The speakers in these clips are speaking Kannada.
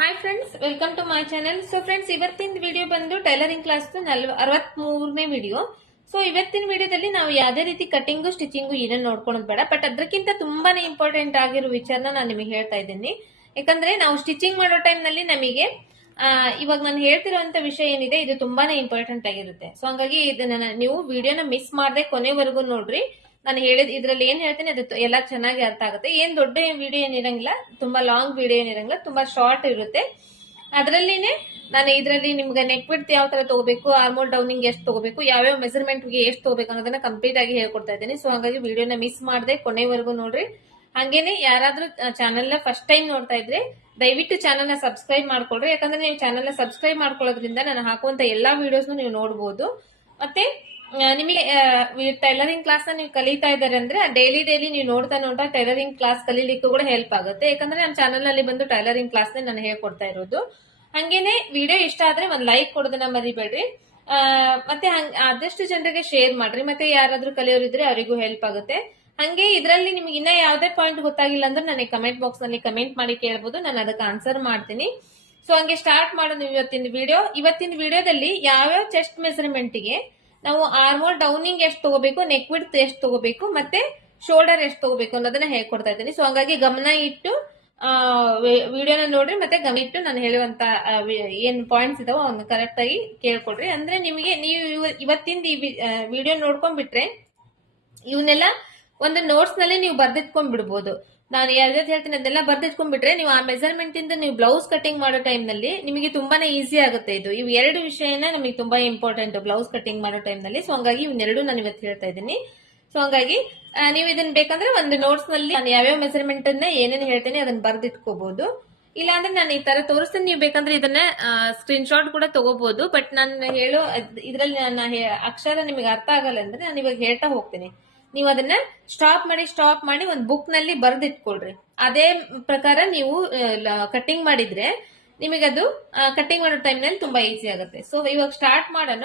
Hi friends welcome to my channel so friends ಇವತ್ತಿನ ವಿಡಿಯೋ ಬಂದು ಟೈಲರಿಂಗ್ ಕ್ಲಾಸ್ ನಲ್ವ ಅರವತ್ಮೂರನೇ ವಿಡಿಯೋ ಸೊ ಇವತ್ತಿನ ವಿಡಿಯೋದಲ್ಲಿ ನಾವು ಯಾವುದೇ ರೀತಿ ಕಟಿಂಗು ಸ್ಟಿಚಿಂಗು ಏನೇನು ನೋಡ್ಕೊಳೋದು ಬೇಡ. ಬಟ್ ಅದಕ್ಕಿಂತ ತುಂಬಾನೇ ಇಂಪಾರ್ಟೆಂಟ್ ಆಗಿರೋ ವಿಚಾರನ ನಾನು ನಿಮಗೆ ಹೇಳ್ತಾ ಇದ್ದೀನಿ. ಯಾಕಂದ್ರೆ ನಾವು ಸ್ಟಿಚಿಂಗ್ ಮಾಡೋ ಟೈಮ್ನಲ್ಲಿ ನಮಗೆ ಇವಾಗ ನಾನು ಹೇಳ್ತಿರುವಂತ ವಿಷಯ ಏನಿದೆ, ಇದು ತುಂಬಾನೇ ಇಂಪಾರ್ಟೆಂಟ್ ಆಗಿರುತ್ತೆ. ಸೊ ಹಂಗಾಗಿ ಇದನ್ನ ನೀವು ವಿಡಿಯೋನ ಮಿಸ್ ಮಾಡದೆ ಕೊನೆವರೆಗೂ ನೋಡ್ರಿ. ನಾನು ಹೇಳಿದ ಇದ್ರಲ್ಲಿ ಏನ್ ಹೇಳ್ತೀನಿ, ಅದು ಎಲ್ಲ ಚೆನ್ನಾಗಿ ಅರ್ಥ ಆಗುತ್ತೆ. ಏನ್ ದೊಡ್ಡ ವಿಡಿಯೋ ಏನಿರಂಗಿಲ್ಲ ತುಂಬಾ ಲಾಂಗ್ ವಿಡಿಯೋ ಏನಿರಂಗಿಲ್ಲ ತುಂಬಾ ಶಾರ್ಟ್ ಇರುತ್ತೆ. ಅದರಲ್ಲಿನೇ ನಾನು ಇದರಲ್ಲಿ ನಿಮ್ಗೆ ನೆಕ್ ಬಿಡ್ತ್ ಯಾವ ತರ ತಗೋಬೇಕು ಆರ್ಮೋಲ್ ಡೌನಿಂಗ್ ಎಷ್ಟು ತಗೋಬೇಕು, ಯಾವ್ಯಾವ ಮೆಸರ್ಮೆಂಟ್ಗೆ ಎಷ್ಟು ತಗೋಬೇಕು ಅನ್ನೋದನ್ನ ಕಂಪ್ಲೀಟ್ ಆಗಿ ಹೇಳ್ಕೊಡ್ತಾ ಇದ್ದೀನಿ. ಸೊ ಹಾಗಾಗಿ ವಿಡಿಯೋನ ಮಿಸ್ ಮಾಡದೆ ಕೊನೆವರೆಗೂ ನೋಡ್ರಿ. ಹಂಗೇನೆ ಯಾರಾದ್ರೂ ಚಾನೆಲ್ನ ಫಸ್ಟ್ ಟೈಮ್ ನೋಡ್ತಾ ಇದ್ರೆ ದಯವಿಟ್ಟು ಚಾನಲ್ನ ಸಬ್ಸ್ಕ್ರೈಬ್ ಮಾಡ್ಕೊಳ್ರಿ. ಯಾಕಂದ್ರೆ ನೀವು ಚಾನಲ್ನ ಸಬ್ಸ್ಕ್ರೈಬ್ ಮಾಡ್ಕೊಳ್ಳೋದ್ರಿಂದ ನಾನು ಹಾಕುವಂತ ಎಲ್ಲಾ ವಿಡಿಯೋಸ್ ನೀವು ನೋಡಬಹುದು ಮತ್ತೆ ನಿಮಗೆ ಟೈಲರಿಂಗ್ ಕ್ಲಾಸ್ ನೀವು ಕಲಿತಾ ಇದ್ದಾರೆ ಅಂದ್ರೆ ಡೈಲಿ ಡೈಲಿ ನೀವು ನೋಡ್ತಾ ನೋಡ್ತಾ ಟೈಲರಿಂಗ್ ಕ್ಲಾಸ್ ಕಲೀಲಿಕ್ಕೂ ಕೂಡ ಹೆಲ್ಪ್ ಆಗುತ್ತೆ. ಯಾಕಂದ್ರೆ ನಮ್ಮ ಚಾನಲ್ನಲ್ಲಿ ಬಂದು ಟೈಲರಿಂಗ್ ಕ್ಲಾಸ್ ನಾನು ಹೇಳ್ಕೊಡ್ತಾ ಇರೋದು. ಹಂಗೇನೆ ವಿಡಿಯೋ ಇಷ್ಟ ಆದ್ರೆ ಒಂದು ಲೈಕ್ ಕೊಡೋದನ್ನ ಮರಿಬೇಡ್ರಿ. ಮತ್ತೆ ಆದಷ್ಟು ಜನರಿಗೆ ಶೇರ್ ಮಾಡ್ರಿ. ಮತ್ತೆ ಯಾರಾದ್ರೂ ಕಲಿಯೋರಿದ್ರೆ ಅವರಿಗೂ ಹೆಲ್ಪ್ ಆಗುತ್ತೆ. ಹಂಗೆ ಇದರಲ್ಲಿ ನಿಮ್ಗೆ ಇನ್ನ ಯಾವ್ದೇ ಪಾಯಿಂಟ್ ಗೊತ್ತಾಗಿಲ್ಲ ಅಂದ್ರೆ ನನಗೆ ಕಮೆಂಟ್ ಬಾಕ್ಸ್ನಲ್ಲಿ ಕಮೆಂಟ್ ಮಾಡಿ ಕೇಳ್ಬೋದು. ನಾನು ಅದಕ್ಕೆ ಆನ್ಸರ್ ಮಾಡ್ತೀನಿ. ಸೊ ಹಂಗೆ ಸ್ಟಾರ್ಟ್ ಮಾಡೋದು ಇವತ್ತಿನ ವಿಡಿಯೋ ಇವತ್ತಿನ ವಿಡಿಯೋದಲ್ಲಿ ಯಾವ್ಯಾವ ಚೆಸ್ಟ್ ಮೆಸರ್ಮೆಂಟ್ಗೆ ನಾವು ಆರ್ಮೋಲ್ ಡೌನಿಂಗ್ ಎಷ್ಟು ತಗೋಬೇಕು ನೆಕ್ ವಿಡ್ತ್ ಎಷ್ಟು ತಗೋಬೇಕು ಮತ್ತೆ ಶೋಲ್ಡರ್ ಎಷ್ಟು ತಗೋಬೇಕು ಅನ್ನೋದನ್ನ ಹೇಳ್ಕೊಡ್ತಾ ಇದ್ದೀನಿ. ಸೊ ಹಂಗಾಗಿ ಗಮನ ಇಟ್ಟು ವಿಡಿಯೋನ ನೋಡ್ರಿ ಮತ್ತೆ ಗಮನ ಇಟ್ಟು ನಾನು ಹೇಳುವಂತ ಆ, ಏನ್ ಪಾಯಿಂಟ್ಸ್ ಇದಾವೋ ಅವನ್ನ ಕರೆಕ್ಟ್ ಆಗಿ ಕೇಳ್ಕೊಡ್ರಿ. ಅಂದ್ರೆ ನಿಮಗೆ ನೀವು ಇವ- ಇವತ್ತಿಂದ ಈ ವಿಡಿಯೋ ನೋಡ್ಕೊಂಡ್ಬಿಟ್ರೆ ಇವನ್ನೆಲ್ಲ ಒಂದು ನೋಟ್ಸ್ನಲ್ಲಿ ನೀವು ಬರ್ದಿಟ್ಕೊಂಡ್ ಬಿಡ್ಬೋದು ನಾನು ಯಾವ್ದಾದ್ರು ಹೇಳ್ತೀನಿ, ಅದೆಲ್ಲ ಬರ್ದಿಟ್ಕೊಂಡ್ಬಿಟ್ರೆ ನೀವು ಆ ಮೆಸರ್ಮೆಂಟ್ ಇಂದ ನೀವು ಬ್ಲೌಸ್ ಕಟಿಂಗ್ ಮಾಡೋ ಟೈಮ್ನಲ್ಲಿ ನಿಮಗೆ ತುಂಬಾನೇ ಈಸಿ ಆಗುತ್ತೆ ಇದು. ಇವು ಎರಡು ವಿಷಯನ ನಮಗೆ ತುಂಬಾ ಇಂಪಾರ್ಟೆಂಟ್ ಬ್ಲೌಸ್ ಕಟಿಂಗ್ ಮಾಡೋ ಟೈಮ್ನಲ್ಲಿ. ಸೊ ಹಂಗಾಗಿ ಇವನ್ನೆರಡು ನಾನು ಇವತ್ತು ಹೇಳ್ತಾ ಇದ್ದೀನಿ. ಸೊ ಹಂಗಾಗಿ ನೀವು ಇದನ್ನ ಬೇಕಂದ್ರೆ ಒಂದು ನೋಟ್ಸ್ನಲ್ಲಿ ನಾನು ಯಾವ್ಯಾವ ಮೆಸರ್ಮೆಂಟ್ ಅನ್ನ ಏನೇನು ಹೇಳ್ತೀನಿ ಅದನ್ನ ಬರ್ದಿಟ್ಕೋಬಹುದು ಇಲ್ಲ ಅಂದ್ರೆ ನಾನು ಈ ತರ ತೋರಿಸ್ತೀನಿ. ನೀವು ಬೇಕಂದ್ರೆ ಇದನ್ನ ಸ್ಕ್ರೀನ್ ಶಾಟ್ ಕೂಡ ತಗೋಬಹುದು ಬಟ್ ನಾನು ಹೇಳೋ ಇದ್ರಲ್ಲಿ ನನ್ನ ಹೇ- ಅಕ್ಷರ ನಿಮಗೆ ಅರ್ಥ ಆಗಲ್ಲ ಅಂದ್ರೆ ನಾನು ಇವಾಗ ಹೇಳ್ತಾ ಹೋಗ್ತೀನಿ. ನೀವು ಅದನ್ನ ಸ್ಟಾಪ್ ಮಾಡಿ ಸ್ಟಾಪ್ ಮಾಡಿ ಒಂದು ಬುಕ್ನಲ್ಲಿ ಬರ್ದಿಟ್ಕೊಳ್ರಿ. ಅದೇ ಪ್ರಕಾರ ನೀವು ಕಟಿಂಗ್ ಮಾಡಿದ್ರೆ ನಿಮಗದು ಕಟಿಂಗ್ ಮಾಡೋ ಟೈಮ್ನಲ್ಲಿ ತುಂಬಾ ಈಸಿ ಆಗುತ್ತೆ. ಸೊ ಇವಾಗ ಸ್ಟಾರ್ಟ್ ಮಾಡೋಣ.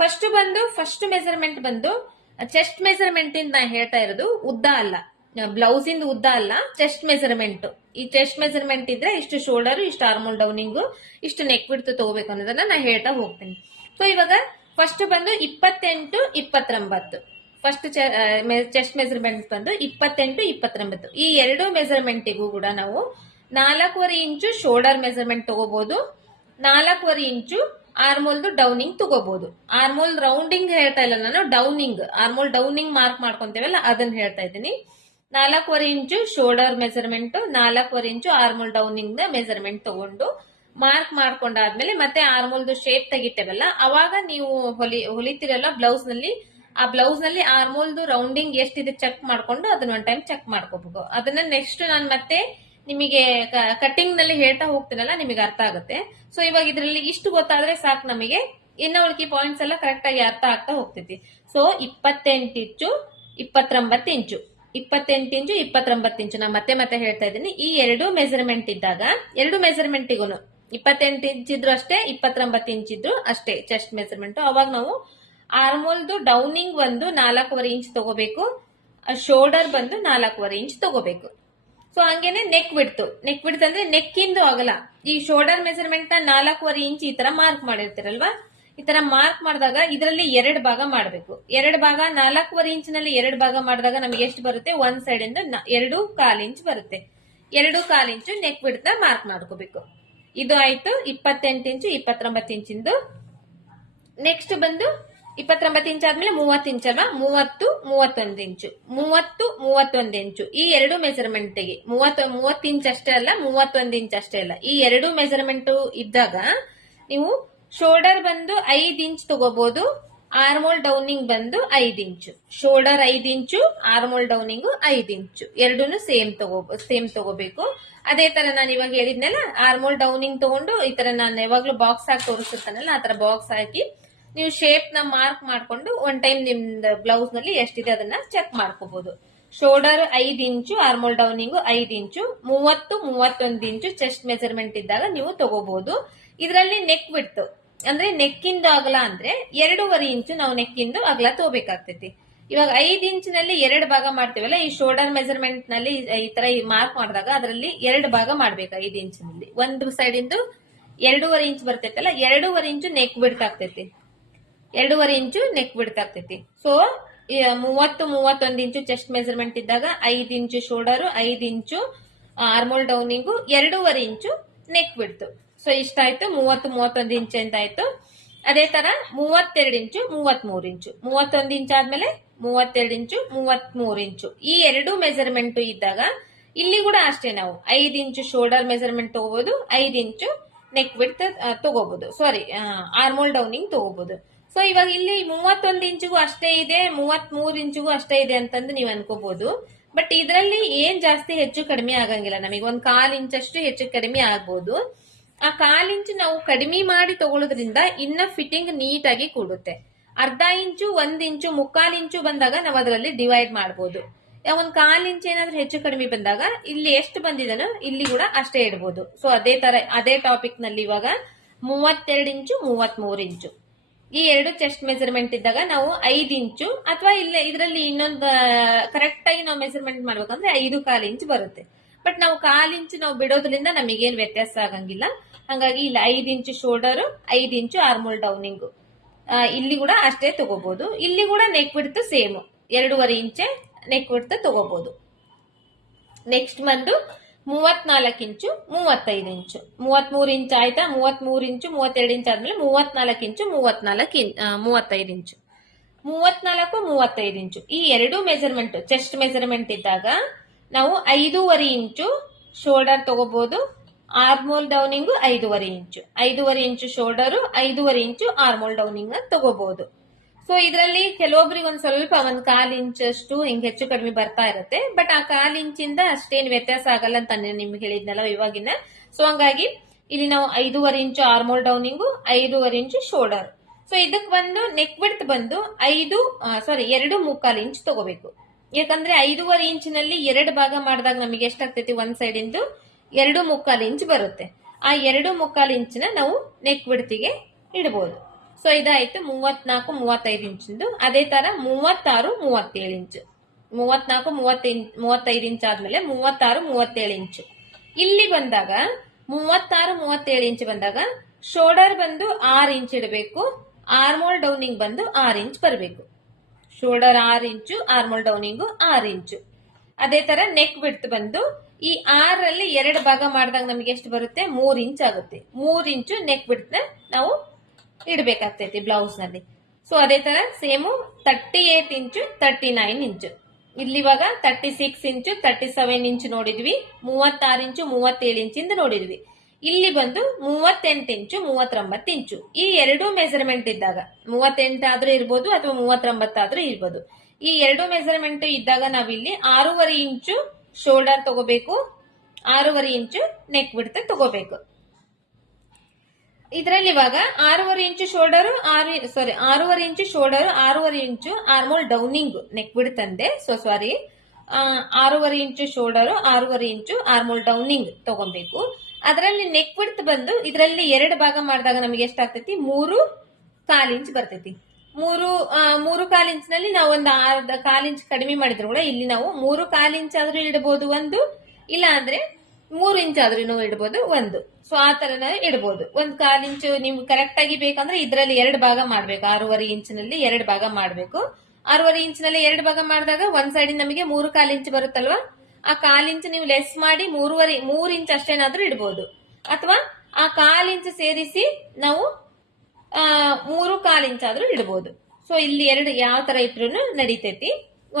ಫಸ್ಟ್ ಬಂದು ಫಸ್ಟ್ ಮೆಸರ್ಮೆಂಟ್ ಬಂದು ಚೆಸ್ಟ್ ಮೆಸರ್ಮೆಂಟ್ ಇಂದ ನಾ ಹೇಳ್ತಾ ಇರೋದು ಉದ್ದ ಅಲ್ಲ. ಬ್ಲೌಸ್ ಇಂದ ಉದ್ದ ಅಲ್ಲ ಚೆಸ್ಟ್ ಮೆಸರ್ಮೆಂಟ್ ಈ ಚೆಸ್ಟ್ ಮೆಸರ್ಮೆಂಟ್ ಇದ್ರೆ ಇಷ್ಟು ಶೋಲ್ಡರ್ ಇಷ್ಟು ಆರ್ಮೋಲ್ ಡೌನಿಂಗ್ ಇಷ್ಟು ನೆಕ್ ಬಿಡ್ತು ತಗೋಬೇಕು ಅನ್ನೋದನ್ನ ನಾ ಹೇಳ್ತಾ ಹೋಗ್ತೀನಿ. ಸೊ ಇವಾಗ ಫಸ್ಟ್ ಬಂದು ಇಪ್ಪತ್ತೆಂಟು, ಇಪ್ಪತ್ತೊಂಬತ್ತು. ಫಸ್ಟ್ ಚೆಸ್ಟ್ ಮೆಸರ್ಮೆಂಟ್ ಬಂದು ಇಪ್ಪತ್ತೆಂಟು, ಇಪ್ಪತ್ತೊಂಬತ್ತು. ಈ ಎರಡು ಮೆಜರ್ಮೆಂಟಿಗೂ ಕೂಡ ನಾವು ನಾಲ್ಕೂವರೆ ಇಂಚು ಶೋಲ್ಡರ್ ಮೆಸರ್ಮೆಂಟ್ ತಗೋಬಹುದು ನಾಲ್ಕೂವರೆ ಇಂಚು ಆರ್ಮೋಲ್ದು ಡೌನಿಂಗ್ ತಗೋಬಹುದು ಆರ್ಮೋಲ್ ರೌಂಡಿಂಗ್ ಹೇಳ್ತಾ ಇಲ್ಲ ನಾನು ಡೌನಿಂಗ್ ಆರ್ಮೋಲ್ ಡೌನಿಂಗ್ ಮಾರ್ಕ್ ಮಾಡ್ಕೊಂತೇವಲ್ಲ, ಅದನ್ನ ಹೇಳ್ತಾ ಇದ್ದೀನಿ. ನಾಲ್ಕೂವರೆ ಇಂಚು ಶೋಲ್ಡರ್ ಮೆಸರ್ಮೆಂಟ್ ನಾಲ್ಕೂವರೆ ಇಂಚು ಆರ್ಮೋಲ್ ಡೌನಿಂಗ್ನ ಮೆಸರ್ಮೆಂಟ್ ತಗೊಂಡು ಮಾರ್ಕ್ ಮಾಡ್ಕೊಂಡಾದ್ಮೇಲೆ ಮತ್ತೆ ಆರ್ಮೋಲ್ದು ಶೇಪ್ ತೆಗಿತೇವಲ್ಲ, ಅವಾಗ ನೀವು ಹೊಲಿ ಹೊಲಿತಿರಲ್ಲ ಬ್ಲೌಸ್ನಲ್ಲಿ? ಆ ಬ್ಲೌಸ್ನಲ್ಲಿ ಆರ್ಮೋಲ್ದು ರೌಂಡಿಂಗ್ ಎಷ್ಟಿದೆ ಚೆಕ್ ಮಾಡ್ಕೊಂಡು ಅದನ್ನ ಒನ್ ಟೈಮ್ ಚೆಕ್ ಮಾಡ್ಕೋಬೇಕು. ಅದನ್ನ ನೆಕ್ಸ್ಟ್ ನಾನು ಮತ್ತೆ ನಿಮಗೆ ಕಟಿಂಗ್ನಲ್ಲಿ ಹೇಳ್ತಾ ಹೋಗ್ತೀನಲ್ಲ, ನಿಮಗೆ ಅರ್ಥ ಆಗುತ್ತೆ. ಸೊ ಇವಾಗ ಇದರಲ್ಲಿ ಇಷ್ಟು ಗೊತ್ತಾದ್ರೆ ಸಾಕು ನಮಗೆ. ಇನ್ನ ಉಳ್ಕಿ ಪಾಯಿಂಟ್ಸ್ ಎಲ್ಲ ಕರೆಕ್ಟ್ ಆಗಿ ಅರ್ಥ ಆಗ್ತಾ ಹೋಗ್ತೈತಿ. ಸೊ ಇಪ್ಪತ್ತೆಂಟು ಇಂಚು, ಇಪ್ಪತ್ತೊಂಬತ್ತು ಇಂಚು. ಇಪ್ಪತ್ತೆಂಟು ಇಂಚು, ಇಪ್ಪತ್ತೊಂಬತ್ತು ಇಂಚು. ನಾ ಮತ್ತೆ ಮತ್ತೆ ಹೇಳ್ತಾ ಇದ್ದೀನಿ. ಈ ಎರಡು ಮೆಸರ್ಮೆಂಟ್ ಇದ್ದಾಗ, ಎರಡು ಮೆಸರ್ಮೆಂಟಿಗೂ ಇಪ್ಪತ್ತೆಂಟು ಇಂಚ್ ಇದ್ರು ಅಷ್ಟೇ, ಇಪ್ಪತ್ತೊಂಬತ್ತು ಇಂಚ್ ಇದ್ರು ಅಷ್ಟೇ ಚೆಸ್ಟ್ ಮೆಸರ್ಮೆಂಟ್ ಅವಾಗ ನಾವು ಆರ್ಮೋಲ್ದು ಡೌನಿಂಗ್ ಬಂದು ನಾಲ್ಕೂವರೆ ಇಂಚ್ ತಗೋಬೇಕು ಶೋಲ್ಡರ್ ಬಂದು ನಾಲ್ಕೂವರೆ ಇಂಚ್ ತಗೋಬೇಕು. ಸೊ ಹಂಗೇನೆ ನೆಕ್ ಬಿಡ್ತು ನೆಕ್ ಬಿಡ್ತು ಅಂದ್ರೆ ನೆಕ್ ಇಂದು ಆಗಲ್ಲ. ಈ ಶೋಲ್ಡರ್ ಮೆಸರ್ಮೆಂಟ್ನ ನಾಲ್ಕೂವರೆ ಇಂಚ್ ಈ ತರ ಮಾರ್ಕ್ ಮಾಡಿರ್ತೀರಲ್ವಾ? ಈ ತರ ಮಾರ್ಕ್ ಮಾಡಿದಾಗ ಇದರಲ್ಲಿ ಎರಡು ಭಾಗ ಮಾಡಬೇಕು. ಎರಡು ಭಾಗ ನಾಲ್ಕೂವರೆ ಇಂಚಿನಲ್ಲಿ ಎರಡು ಭಾಗ ಮಾಡಿದಾಗ ನಮ್ಗೆ ಎಷ್ಟು ಬರುತ್ತೆ? ಒಂದ್ ಸೈಡ್ ಇಂದ ಎರಡು ಕಾಲ್ ಇಂಚ್ ಬರುತ್ತೆ. ಎರಡು ಕಾಲ್ ಇಂಚು ನೆಕ್ ಬಿಡ್ತಾ ಮಾರ್ಕ್ ಮಾಡ್ಕೋಬೇಕು. ಇದು ಆಯ್ತು ಇಪ್ಪತ್ತೆಂಟು ಇಂಚು ಇಪ್ಪತ್ತೊಂಬತ್ತು ಇಂಚಿಂದು. ನೆಕ್ಸ್ಟ್ ಬಂದು ಇಪ್ಪತ್ತೊಂಬತ್ತು ಇಂಚ್ ಆದ್ಮೇಲೆ ಮೂವತ್ತು ಇಂಚ್ ಅಲ್ವಾ? ಮೂವತ್ತು, ಮೂವತ್ತೊಂದು ಇಂಚು. ಮೂವತ್ತು, ಮೂವತ್ತೊಂದು ಇಂಚು. ಈ ಎರಡು ಮೆಸರ್ಮೆಂಟ್ ತೆಗೆ ಮೂವತ್ತು ಮೂವತ್ತು ಇಂಚ್ ಅಷ್ಟೇ ಅಲ್ಲ, ಮೂವತ್ತೊಂದು ಇಂಚ್ ಅಷ್ಟೇ ಅಲ್ಲ. ಈ ಎರಡು ಮೆಸರ್ಮೆಂಟ್ ಇದ್ದಾಗ ನೀವು ಶೋಲ್ಡರ್ ಬಂದು ಐದು ಇಂಚ್ ತಗೋಬಹುದು ಆರ್ಮೋಲ್ ಡೌನಿಂಗ್ ಬಂದು ಐದು ಇಂಚು. ಶೋಲ್ಡರ್ ಐದು ಇಂಚು ಆರ್ಮೋಲ್ ಡೌನಿಂಗ್ ಐದು ಇಂಚು. ಎರಡೂನು ಸೇಮ್ ತಗೋ ಸೇಮ್ ತಗೋಬೇಕು. ಅದೇ ತರ ನಾನು ಇವಾಗ ಹೇಳಿದ್ನಲ್ಲ ಆರ್ಮೋಲ್ ಡೌನಿಂಗ್ ತಗೊಂಡು ಈ ತರ ನಾನು ಯಾವಾಗ್ಲೂ ಬಾಕ್ಸ್ ಹಾಕಿ ತೋರಿಸುತ್ತಾನಲ್ಲ, ಆ ತರ ಬಾಕ್ಸ್ ಹಾಕಿ ನೀವು ಶೇಪ್ನ ಮಾರ್ಕ್ ಮಾಡ್ಕೊಂಡು ಒನ್ ಟೈಮ್ ನಿಮ್ದು ಬ್ಲೌಸ್ನಲ್ಲಿ ಎಷ್ಟಿದೆ ಅದನ್ನ ಚೆಕ್ ಮಾಡ್ಕೋಬಹುದು ಶೋಲ್ಡರ್ ಐದ್ ಇಂಚು ಆರ್ಮೋಲ್ ಡೌನಿಂಗ್ ಐದ್ ಇಂಚು, ಮೂವತ್ತು, ಮೂವತ್ತೊಂದು ಇಂಚು ಚೆಸ್ಟ್ ಮೆಜರ್ಮೆಂಟ್ ಇದ್ದಾಗ ನೀವು ತಗೋಬಹುದು ಇದರಲ್ಲಿ ನೆಕ್ ಬಿಟ್ಟು ಅಂದ್ರೆ ನೆಕ್ಕಿಂದು ಅಗಲ ಅಂದ್ರೆ ಎರಡೂವರೆ ಇಂಚು ನಾವು ನೆಕ್ಕಿಂದು ಅಗಲ ತಗೋಬೇಕಾಗ್ತೈತಿ. ಇವಾಗ ಐದ್ ಇಂಚಿನಲ್ಲಿ ಎರಡು ಭಾಗ ಮಾಡ್ತೀವಲ್ಲ, ಈ ಶೋಲ್ಡರ್ ಮೆಜರ್ಮೆಂಟ್ನಲ್ಲಿ ಈ ತರ ಮಾರ್ಕ್ ಮಾಡಿದಾಗ ಅದರಲ್ಲಿ ಎರಡು ಭಾಗ ಮಾಡ್ಬೇಕು ಐದ್ ಇಂಚಿನಲ್ಲಿ. ಒಂದು ಸೈಡ್ ಇಂದು ಎರಡೂವರೆ ಇಂಚ್ ಬರ್ತೈತಲ್ಲ, ಎರಡೂವರೆ ಇಂಚು ನೆಕ್ ಬಿಡ್ತ್ ಆಗ್ತೈತಿ. ಎರಡೂವರೆ ಇಂಚು ನೆಕ್ ಬಿಡ್ತಾ ಆಗ್ತೈತಿ. ಸೊ ಮೂವತ್ತು, ಮೂವತ್ತೊಂದು ಇಂಚು ಚೆಸ್ಟ್ ಮೆಜರ್ಮೆಂಟ್ ಇದ್ದಾಗ ಐದು ಇಂಚು ಶೋಲ್ಡರ್ ಐದು ಇಂಚು ಆರ್ಮೋಲ್ ಡೌನಿಂಗು ಎರಡೂವರೆ ಇಂಚು ನೆಕ್ ಬಿಡ್ತು ಸೊ ಇಷ್ಟಾಯ್ತು, ಮೂವತ್ತು, ಮೂವತ್ತೊಂದು ಇಂಚು ಅಂತ ಆಯ್ತು. ಅದೇ ತರ ಮೂವತ್ತೆರಡು ಇಂಚು, ಮೂವತ್ಮೂರು ಇಂಚು. ಮೂವತ್ತೊಂದು ಇಂಚ್ ಆದ್ಮೇಲೆ ಮೂವತ್ತೆರಡು ಇಂಚು, ಮೂವತ್ಮೂರು ಇಂಚು. ಈ ಎರಡು ಮೆಜರ್ಮೆಂಟ್ ಇದ್ದಾಗ ಇಲ್ಲಿ ಕೂಡ ಅಷ್ಟೇ ನಾವು ಐದು ಇಂಚು ಶೋಲ್ಡರ್ ಮೆಜರ್ಮೆಂಟ್ ತಗೋಬಹುದು ಐದು ಇಂಚು ನೆಕ್ ಬಿಡ್ತ್ ತಗೋಬಹುದು ಸಾರಿ ಆರ್ಮೋಲ್ ಡೌನಿಂಗ್ ತಗೋಬಹುದು ಸೊ ಇವಾಗ ಇಲ್ಲಿ ಮೂವತ್ತೊಂದು ಇಂಚಿಗೂ ಅಷ್ಟೇ ಇದೆ ಮೂವತ್ ಮೂರು ಇಂಚಿಗೂ ಅಷ್ಟೇ ಇದೆ ಅಂತಂದು ನೀವು ಅನ್ಕೋಬಹುದು ಬಟ್ ಇದರಲ್ಲಿ ಏನ್ ಜಾಸ್ತಿ ಹೆಚ್ಚು ಕಡಿಮೆ ಆಗಂಗಿಲ್ಲ, ನಮಗೆ ಒಂದ್ ಕಾಲ್ ಇಂಚಷ್ಟು ಹೆಚ್ಚು ಕಡಿಮೆ ಆಗ್ಬೋದು. ಆ ಕಾಲ್ ಇಂಚು ನಾವು ಕಡಿಮೆ ಮಾಡಿ ತಗೊಳ್ಳೋದ್ರಿಂದ ಇನ್ನ ಫಿಟ್ಟಿಂಗ್ ನೀಟಾಗಿ ಕೂಡುತ್ತೆ. ಅರ್ಧ ಇಂಚು, ಒಂದ್ ಇಂಚು, ಮುಕ್ಕಾಲ್ ಇಂಚು ಬಂದಾಗ ನಾವು ಅದರಲ್ಲಿ ಡಿವೈಡ್ ಮಾಡಬಹುದು ಒಂದ್ ಕಾಲ್ ಇಂಚ್ ಏನಾದ್ರೂ ಹೆಚ್ಚು ಕಡಿಮೆ ಬಂದಾಗ ಇಲ್ಲಿ ಎಷ್ಟು ಬಂದಿದನೋ ಇಲ್ಲಿ ಕೂಡ ಅಷ್ಟೇ ಇಡ್ಬೋದು. ಸೊ ಅದೇ ತರ, ಅದೇ ಟಾಪಿಕ್ನಲ್ಲಿ ಇವಾಗ ಮೂವತ್ತೆರಡು ಇಂಚು ಮೂವತ್ತ್ ಮೂರು ಇಂಚು. ಈ ಎರಡು ಚೆಸ್ಟ್ ಮೆಜರ್ಮೆಂಟ್ ಇದ್ದಾಗ ನಾವು ಐದು ಇಂಚು ಅಥವಾ ಇಲ್ಲ ಇದರಲ್ಲಿ ಇನ್ನೊಂದು ಕರೆಕ್ಟ್ ಆಗಿ ನಾವು ಮೆಜರ್ಮೆಂಟ್ ಮಾಡ್ಬೇಕಂದ್ರೆ ಐದು ಕಾಲು ಇಂಚ್ ಬರುತ್ತೆ. ಬಟ್ ನಾವು ಕಾಲು ಇಂಚು ನಾವು ಬಿಡೋದ್ರಿಂದ ನಮಗೇನು ವ್ಯತ್ಯಾಸ ಆಗಂಗಿಲ್ಲ. ಹಂಗಾಗಿ ಇಲ್ಲಿ ಐದು ಇಂಚು ಶೋಲ್ಡರ್ ಐದು ಇಂಚು ಆರ್ಮೋಲ್ ಡೌನಿಂಗು ಇಲ್ಲಿ ಕೂಡ ಅಷ್ಟೇ ತಗೋಬಹುದು ಇಲ್ಲಿ ಕೂಡ ನೆಕ್ ಬಿಡ್ತು ಸೇಮ್ ಎರಡೂವರೆ ಇಂಚೆ ನೆಕ್ ಬಿಡ್ತು ತಗೋಬಹುದು ನೆಕ್ಸ್ಟ್ ಬಂದು ಮೂವತ್ನಾಲ್ಕು ಇಂಚು ಮೂವತ್ತೈದು ಇಂಚು ಮೂವತ್ಮೂರು ಇಂಚ್ ಆಯ್ತಾ ಮೂವತ್ಮೂರು ಇಂಚು ಮೂವತ್ತೆರಡು ಇಂಚ್ ಆದ್ಮೇಲೆ ಮೂವತ್ನಾಲ್ಕು ಇಂಚು ಮೂವತ್ನಾಲ್ಕು ಇನ್ ಮೂವತ್ತೈದು ಇಂಚು ಮೂವತ್ನಾಲ್ಕು ಮೂವತ್ತೈದು ಇಂಚು ಈ ಎರಡು ಮೆಜರ್ಮೆಂಟ್ ಚೆಸ್ಟ್ ಮೆಜರ್ಮೆಂಟ್ ಇದ್ದಾಗ ನಾವು ಐದೂವರೆ ಇಂಚು ಶೋಲ್ಡರ್ ತಗೋಬಹುದು ಆರ್ಮೋಲ್ ಡೌನಿಂಗು ಐದೂವರೆ ಇಂಚು ಐದೂವರೆ ಇಂಚು ಶೋಲ್ಡರು ಐದೂವರೆ ಇಂಚು ಆರ್ಮೋಲ್ ಡೌನಿಂಗ್ ತಗೋಬಹುದು ಸೊ ಇದರಲ್ಲಿ ಕೆಲವೊಬ್ರಿಗೆ ಒಂದ್ ಸ್ವಲ್ಪ ಒಂದ್ ಕಾಲ್ ಇಂಚಷ್ಟು ಹಿಂಗ್ ಹೆಚ್ಚು ಕಡಿಮೆ ಬರ್ತಾ ಇರುತ್ತೆ. ಬಟ್ ಆ ಕಾಲ್ ಇಂಚಿಂದ ಅಷ್ಟೇನು ವ್ಯತ್ಯಾಸ ಆಗಲ್ಲ ಅಂತ ನಿಮ್ಗೆ ಹೇಳಿದ್ನಲ್ಲ ಇವಾಗಿನ. ಸೊ ಹಂಗಾಗಿ ಇಲ್ಲಿ ನಾವು ಐದೂವರೆ ಇಂಚು ಆರ್ಮೋಲ್ ಡೌನಿಂಗು ಐದೂವರೆ ಇಂಚು ಶೋಲ್ಡರ್ ಸೊ ಇದಕ್ ಬಂದು ನೆಕ್ ಬಿಡ್ತ್ ಬಂದು ಐದು ಸಾರಿ ಎರಡು ಮುಕ್ಕಾಲು ಇಂಚ್ ತಗೋಬೇಕು. ಯಾಕಂದ್ರೆ ಐದೂವರೆ ಇಂಚಿನಲ್ಲಿ ಎರಡು ಭಾಗ ಮಾಡಿದಾಗ ನಮಗೆ ಎಷ್ಟಾಗ್ತೈತಿ? ಒಂದ್ ಸೈಡ್ ಇಂದು ಎರಡು ಮುಕ್ಕಾಲು ಇಂಚ್ ಬರುತ್ತೆ. ಆ ಎರಡು ಮುಕ್ಕಾಲು ಇಂಚಿನ ನಾವು ನೆಕ್ ಬಿಡ್ತಿಗೆ ಇಡಬಹುದು ಸೊ ಇದಾಯ್ತು. ಮೂವತ್ನಾಲ್ಕು, ಮೂವತ್ತೈದು ಇಂಚಿಂದು. ಅದೇ ತರ ಮೂವತ್ತಾರು, ಮೂವತ್ತೇಳು ಇಂಚು. ಮೂವತ್ನಾಲ್ಕು, ಮೂವತ್ತೈದು ಮೂವತ್ತೈದು ಇಂಚ್ ಆದ್ಮೇಲೆ ಮೂವತ್ತಾರು, ಮೂವತ್ತೇಳು ಇಂಚು. ಇಲ್ಲಿ ಬಂದಾಗ, ಮೂವತ್ತಾರು, ಮೂವತ್ತೇಳು ಇಂಚ್ ಬಂದಾಗ ಶೋಲ್ಡರ್ ಬಂದು ಆರು ಇಂಚ್ ಇಡಬೇಕು. ಆರ್ಮೋಲ್ ಡೌನಿಂಗ್ ಬಂದು ಆರು ಇಂಚ್ ಬರಬೇಕು. ಶೋಲ್ಡರ್ ಆರು ಇಂಚು, ಆರ್ಮೋಲ್ ಡೌನಿಂಗು ಆರು ಇಂಚು. ಅದೇ ತರ ನೆಕ್ ಬಿಡ್ತ್ ಬಂದು ಈ ಆರಲ್ಲಿ ಎರಡು ಭಾಗ ಮಾಡಿದಾಗ ನಮಗೆ ಎಷ್ಟು ಬರುತ್ತೆ? ಮೂರ್ ಇಂಚ್ ಆಗುತ್ತೆ. ಮೂರ್ ಇಂಚು ನೆಕ್ ಬಿಡ್ತ ನಾವು ಇಡಬೇಕಾಗ್ತೈತಿ ಬ್ಲೌಸ್ನಲ್ಲಿ ಸೊ ಅದೇ ತರ same thirty eight inch thirty nine inch. ಇಲ್ಲಿ ಇವಾಗ thirty six inch thirty seven inch ನೋಡಿದ್ವಿ, ಮೂವತ್ತಾರು ಇಂಚು ಮೂವತ್ತೇಳು ಇಂಚಿಂದ ನೋಡಿದ್ವಿ. ಇಲ್ಲಿ ಬಂದು ಮೂವತ್ತೆಂಟು ಇಂಚು ಮೂವತ್ತೊಂಬತ್ತು ಇಂಚು. ಈ ಎರಡು ಮೆಜರ್ಮೆಂಟ್ ಇದ್ದಾಗ, ಮೂವತ್ತೆಂಟು ಆದ್ರೂ ಇರ್ಬೋದು ಅಥವಾ ಮೂವತ್ತೊಂಬತ್ತು ಆದ್ರೂ ಇರ್ಬೋದು. ಈ ಎರಡು ಮೆಜರ್ಮೆಂಟ್ ಇದ್ದಾಗ ನಾವಿಲ್ಲಿ ಆರೂವರೆ ಇಂಚು ಶೋಲ್ಡರ್ ತಗೋಬೇಕು, ಆರೂವರೆ ಇಂಚು ನೆಕ್ ಬಿಡ್ತ ತಗೋಬೇಕು. ಇದರಲ್ಲಿ ಇವಾಗ ಆರೂವರೆ ಇಂಚು ಶೋಲ್ಡರ್, ಆರು ಸಾರಿ ಆರೂವರೆ ಇಂಚು ಶೋಲ್ಡರ್, ಆರೂವರೆ ಇಂಚು ಆರ್ಮೋಲ್ ಡೌನಿಂಗ್ ನೆಕ್ ಬಿಡ್ತಂದೆ ಸೊ ಸಾರಿ ಆರೂವರೆ ಇಂಚು ಶೋಲ್ಡರ್, ಆರೂವರೆ ಇಂಚು ಆರ್ಮೋಲ್ ಡೌನಿಂಗ್ ತಗೊಬೇಕು. ಅದರಲ್ಲಿ ನೆಕ್ ಬಿಡ್ತ್ ಬಂದು ಇದರಲ್ಲಿ ಎರಡು ಭಾಗ ಮಾಡಿದಾಗ ನಮಗೆ ಎಷ್ಟಾಗ್ತೈತಿ? ಮೂರು ಕಾಲ್ ಇಂಚ್ ಬರ್ತೈತಿ. ಮೂರು ಮೂರು ಕಾಲ್ ಇಂಚ್ನಲ್ಲಿ ನಾವು ಒಂದು ಅರ್ಧ ಕಾಲ್ ಇಂಚ್ ಕಡಿಮೆ ಮಾಡಿದ್ರು ಕೂಡ ಇಲ್ಲಿ ನಾವು ಮೂರು ಕಾಲ್ ಇಂಚ್ ಆದ್ರೂ ಇಡಬಹುದು ಒಂದು ಇಲ್ಲ ಅಂದ್ರೆ ಮೂರು ಇಂಚ್ ಆದ್ರೂ ನಾವು ಇಡಬಹುದು ಒಂದು. ಸೊ ಆ ತರ ಇಡ್ಬೋದು. ಒಂದ್ ಕಾಲ್ ಇಂಚು ನಿಮ್ಗೆ ಕರೆಕ್ಟ್ ಆಗಿ ಬೇಕಂದ್ರೆ ಇದರಲ್ಲಿ ಎರಡು ಭಾಗ ಮಾಡ್ಬೇಕು. ಆರೂವರೆ ಇಂಚಿನಲ್ಲಿ ಎರಡು ಭಾಗ ಮಾಡ್ಬೇಕು. ಆರೂವರೆ ಇಂಚಿನಲ್ಲಿ ಎರಡು ಭಾಗ ಮಾಡಿದಾಗ ಒಂದ್ ಸೈಡ್ ನಮಗೆ ಮೂರು ಕಾಲ್ ಇಂಚ್ ಬರುತ್ತಲ್ವಾ? ಆ ಕಾಲ್ ಇಂಚ್ ನೀವು ಲೆಸ್ ಮಾಡಿ ಮೂರುವರೆ, ಮೂರ್ ಇಂಚ್ ಅಷ್ಟೇನಾದ್ರೂ ಇಡಬಹುದು ಅಥವಾ ಆ ಕಾಲ್ ಇಂಚ್ ಸೇರಿಸಿ ನಾವು ಮೂರು ಕಾಲ್ ಇಂಚ್ ಆದ್ರೂ ಇಡಬಹುದು ಸೊ ಇಲ್ಲಿ ಎರಡು ಯಾವ ತರ ಇಟ್ರು ನಡೀತೈತಿ.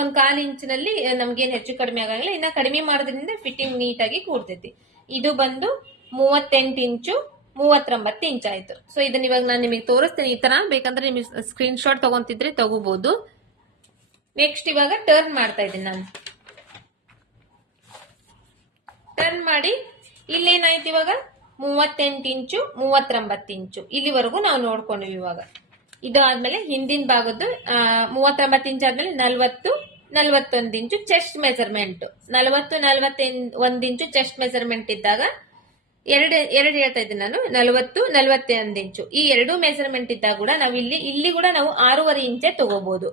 ಒಂದ್ ಕಾಲ್ ಇಂಚಿನಲ್ಲಿ ನಮ್ಗೇನ್ ಹೆಚ್ಚು ಕಡಿಮೆ ಆಗಂಗಿಲ್ಲ. ಇನ್ನ ಕಡಿಮೆ ಮಾಡೋದ್ರಿಂದ ಫಿಟ್ಟಿಂಗ್ ನೀಟಾಗಿ ಕೂಡ್ತೈತಿ. ಇದು ಬಂದು ಮೂವತ್ತೆಂಟು ಇಂಚು ಮೂವತ್ತೊಂಬತ್ತು ಇಂಚ್ ಆಯ್ತು. ಸೊ ಇದನ್ನ ಇವಾಗ ನಾನು ನಿಮಗೆ ತೋರಿಸ್ತೀನಿ. ಈ ತರ ಬೇಕಂದ್ರೆ ನಿಮಗೆ ಸ್ಕ್ರೀನ್ ಶಾಟ್ ತಗೊಂತಿದ್ರೆ ತಗೋಬಹುದು ನೆಕ್ಸ್ಟ್ ಇವಾಗ ಟರ್ನ್ ಮಾಡ್ತಾ ಇದ್ದೀನಿ ನಾನು. ಟರ್ನ್ ಮಾಡಿ, ಇಲ್ಲೇನಾಯ್ತು ಇವಾಗ? ಮೂವತ್ತೆಂಟು ಇಂಚು ಮೂವತ್ತೊಂಬತ್ತು ಇಂಚು. ಇಲ್ಲಿವರೆಗೂ ನಾವು ನೋಡ್ಕೊಂಡ್ವಿ ಇವಾಗ. ಇದು ಆದ್ಮೇಲೆ ಹಿಂದಿನ ಭಾಗದ್ದು ಮೂವತ್ತೊಂಬತ್ತು ಇಂಚ್ ಆದ್ಮೇಲೆ ನಲ್ವತ್ತು, ನಲ್ವತ್ತೊಂದು ಇಂಚು ಚೆಸ್ಟ್ ಮೆಜರ್ಮೆಂಟ್ ನಲ್ವತ್ತು ನಲ್ವತ್ತ ಒಂದ್ ಇಂಚು ಚೆಸ್ಟ್ ಮೆಜರ್ಮೆಂಟ್ ಇದ್ದಾಗ ಎರಡು ಎರಡು ಹೇಳ್ತಾ ಇದ್ದೀನಿ ನಾನು, ನಲ್ವತ್ತು, ನಲವತ್ತೊಂದು ಇಂಚು. ಈ ಎರಡು ಮೆಜರ್ಮೆಂಟ್ ಇದ್ದಾಗ ಕೂಡ ನಾವು ಇಲ್ಲಿ ಇಲ್ಲಿ ಕೂಡ ನಾವು ಆರೂವರೆ ಇಂಚೆ ತಗೋಬಹುದು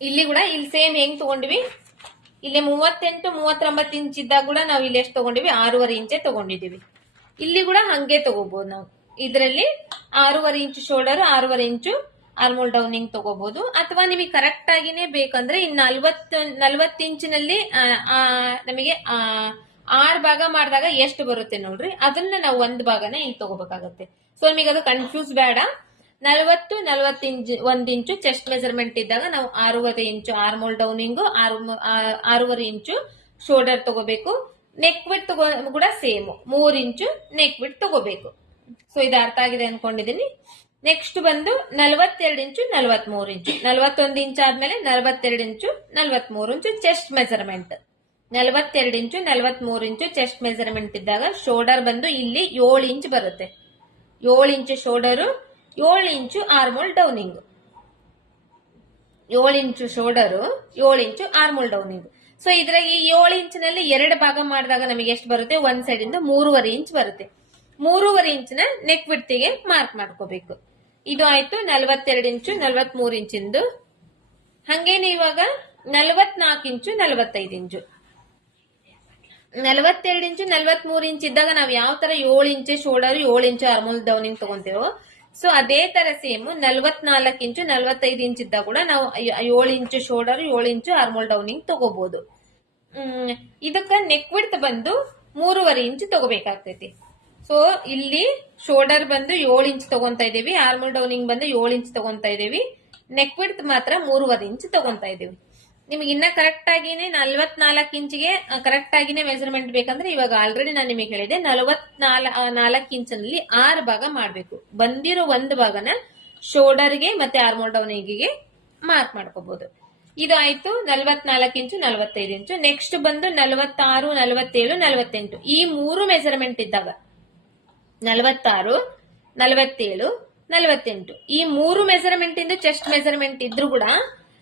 ಇಲ್ಲಿ ಕೂಡ ಇಲ್ಲಿ ಸೇಮ್ ಹೆಂಗ್ ತಗೊಂಡ್ವಿ? ಇಲ್ಲಿ ಮೂವತ್ತೆಂಟು, ಮೂವತ್ತೊಂಬತ್ತು ಇಂಚ್ ಇದ್ದಾಗ ಕೂಡ ನಾವು ಇಲ್ಲಿ ಎಷ್ಟು ತಗೊಂಡಿವಿ? ಆರೂವರೆ ಇಂಚೆ ತಗೊಂಡಿದೀವಿ. ಇಲ್ಲಿ ಕೂಡ ಹಂಗೆ ತಗೋಬಹುದು ನಾವು. ಇದರಲ್ಲಿ ಆರೂವರೆ ಇಂಚು ಶೋಲ್ಡರ್ ಆರೂವರೆ ಇಂಚು ಆರ್ಮೋಲ್ ಡೌನಿಂಗ್ ತಗೋಬಹುದು ಅಥವಾ ನಿಮಗೆ ಕರೆಕ್ಟ್ ಆಗಿನೇ ಬೇಕಂದ್ರೆ ಇನ್ ನಲ್ವತ್ತು ನಲ್ವತ್ತು ಇಂಚಿನಲ್ಲಿ ನಮಗೆ ಆರು ಭಾಗ ಮಾಡಿದಾಗ ಎಷ್ಟು ಬರುತ್ತೆ ನೋಡ್ರಿ? ಅದನ್ನ ನಾವು ಒಂದ್ ಭಾಗನ ಇಲ್ಲಿ ತಗೋಬೇಕಾಗತ್ತೆ. ಸೊ ನಿಮಗೆ ಅದು ಕನ್ಫ್ಯೂಸ್ ಬೇಡ. ನಲವತ್ತು ನಲವತ್ತು ಇಂಚ್, ಒಂದ್ ಇಂಚು ಚೆಸ್ಟ್ ಮೆಜರ್ಮೆಂಟ್ ಇದ್ದಾಗ ನಾವು ಆರೂವರೆ ಇಂಚು ಆರ್ಮೋಲ್ ಡೌನಿಂಗ್ ಆರು ಆರೂವರೆ ಇಂಚು ಶೋಲ್ಡರ್ ತಗೋಬೇಕು. ನೆಕ್ ವಿಟ್ ತಗೋ ಕೂಡ ಸೇಮ್ ಮೂರ್ ಇಂಚು ನೆಕ್ ವಿಟ್ ತಗೋಬೇಕು. ಸೊ ಇದು ಅರ್ಥ ಆಗಿದೆ ಅನ್ಕೊಂಡಿದ್ದೀನಿ ನೆಕ್ಸ್ಟ್ ಬಂದು ನಲ್ವತ್ತೆರಡು ಇಂಚು ನಲವತ್ಮೂರು ಇಂಚು. ನಲ್ವತ್ತೊಂದು ಇಂಚ್ ಆದ್ಮೇಲೆ ನಲ್ವತ್ತೆರಡು ಇಂಚು ನಲವತ್ಮೂರು ಇಂಚು ಚೆಸ್ಟ್ ಮೆಜರ್ಮೆಂಟ್ ನಲ್ವತ್ತೆರಡು ಇಂಚು ನಲವತ್ಮೂರು ಇಂಚು ಚೆಸ್ಟ್ ಮೆಜರ್ಮೆಂಟ್ ಇದ್ದಾಗ ಶೋಲ್ಡರ್ ಬಂದು ಇಲ್ಲಿ ಏಳು ಇಂಚ್ ಬರುತ್ತೆ. ಏಳು ಇಂಚು ಶೋಲ್ಡರು ಏಳು ಇಂಚು ಆರ್ಮೋಲ್ ಡೌನಿಂಗ್ ಏಳು ಇಂಚು ಶೋಲ್ಡರು ಏಳು ಇಂಚು ಆರ್ಮೋಲ್ ಡೌನಿಂಗ್ ಸೊ ಇದ್ರಾಗ ಈ ಏಳು ಇಂಚಿನಲ್ಲಿ ಎರಡು ಭಾಗ ಮಾಡಿದಾಗ ನಮಗೆ ಎಷ್ಟು ಬರುತ್ತೆ? ಒಂದ್ ಸೈಡ್ ಇಂದ ಮೂರುವರೆ ಇಂಚ್ ಬರುತ್ತೆ. ಮೂರುವರೆ ಇಂಚಿನ ನೆಕ್ ಬಿಡ್ತಿಗೆ ಮಾರ್ಕ್ ಮಾಡ್ಕೋಬೇಕು. ಇದು ಆಯ್ತು ನಲವತ್ತೆರಡು ಇಂಚು ನಲವತ್ಮೂರು ಇಂಚಿಂದು. ಹಂಗೇನೆ ಇವಾಗ? ನಲವತ್ನಾಲ್ಕು ಇಂಚು ನಲವತ್ತೈದು ಇಂಚು. ನಲವತ್ತೆರಡು ಇಂಚು ನಲವತ್ಮೂರು ಇಂಚ್ ಇದ್ದಾಗ ನಾವು ಯಾವ ತರ ಏಳು ಇಂಚು ಶೋಲ್ಡರ್ ಏಳು ಇಂಚು ಆರ್ಮೋಲ್ ಡೌನಿಂಗ್ ತಗೊಂತೇವೋ ಸೊ ಅದೇ ತರ ಸೇಮ್ ನಲವತ್ನಾಲ್ಕು ಇಂಚು ನಲವತ್ತೈದು ಇಂಚ್ ಇದ್ದಾಗ ಕೂಡ ನಾವು ಏಳು ಇಂಚು ಶೋಲ್ಡರ್ ಏಳು ಇಂಚು ಅರ್ಮೋಲ್ ಡೌನಿಂಗ್ ತಗೋಬಹುದು ಇದಕ್ಕ ನೆಕ್ ವಿಡ್ತ್ ಬಂದು ಮೂರುವರೆ ಇಂಚು ತಗೋಬೇಕಾಗ್ತೈತಿ. ಸೊ ಇಲ್ಲಿ ಶೋಲ್ಡರ್ ಬಂದು ಏಳು ಇಂಚ್ ತಗೊಂತಾ ಇದೀವಿ ಆರ್ಮಲ್ ಡೌನಿಂಗ್ ಬಂದು ಏಳು ಇಂಚ್ ತಗೊಂತಾ ಇದೀವಿ ನೆಕ್ ವಿಡ್ತ್ ಮಾತ್ರ ಮೂರುವರೆ ಇಂಚ್ ತಗೊಂತಾ ಇದೀವಿ ನಿಮ್ಗೆ ಇನ್ನ ಕರೆಕ್ಟ್ ಆಗಿನೇ ನಲ್ವತ್ನಾಲ್ಕು ಇಂಚ್ಗೆ ಕರೆಕ್ಟ್ ಆಗಿನೇ ಮೆಜರ್ಮೆಂಟ್ ಬೇಕಂದ್ರೆ ಇವಾಗ ಆಲ್ರೆಡಿ ನಾನು ನಿಮಗೆ ಹೇಳಿದೆ ನಲವತ್ನಾಲ್ ನಾಲ್ಕು ಇಂಚಿನಲ್ಲಿ ಆರು ಭಾಗ ಮಾಡಬೇಕು. ಬಂದಿರೋ ಒಂದು ಭಾಗನ ಶೋಲ್ಡರ್ಗೆ ಮತ್ತೆ ಆರ್ಮೋಲ್ ಡೌನಿಂಗಿಗೆ ಮಾರ್ಕ್ ಮಾಡ್ಕೋಬಹುದು ಇದು ಆಯ್ತು ನಲ್ವತ್ನಾಲ್ಕು ಇಂಚು ನಲವತ್ತೈದು ಇಂಚು ನೆಕ್ಸ್ಟ್ ಬಂದು ನಲವತ್ತಾರು, ನಲವತ್ತೇಳು, ನಲವತ್ತೆಂಟು. ಈ ಮೂರು ಮೆಜರ್ಮೆಂಟ್ ಇದ್ದಾಗ ನಲವತ್ತಾರು ನಲವತ್ತೇಳು ನಲವತ್ತೆಂಟು. ಈ ಮೂರು ಮೆಜರ್ಮೆಂಟ್ ಇಂದ ಚೆಸ್ಟ್ ಮೆಸರ್ಮೆಂಟ್ ಇದ್ರು ಕೂಡ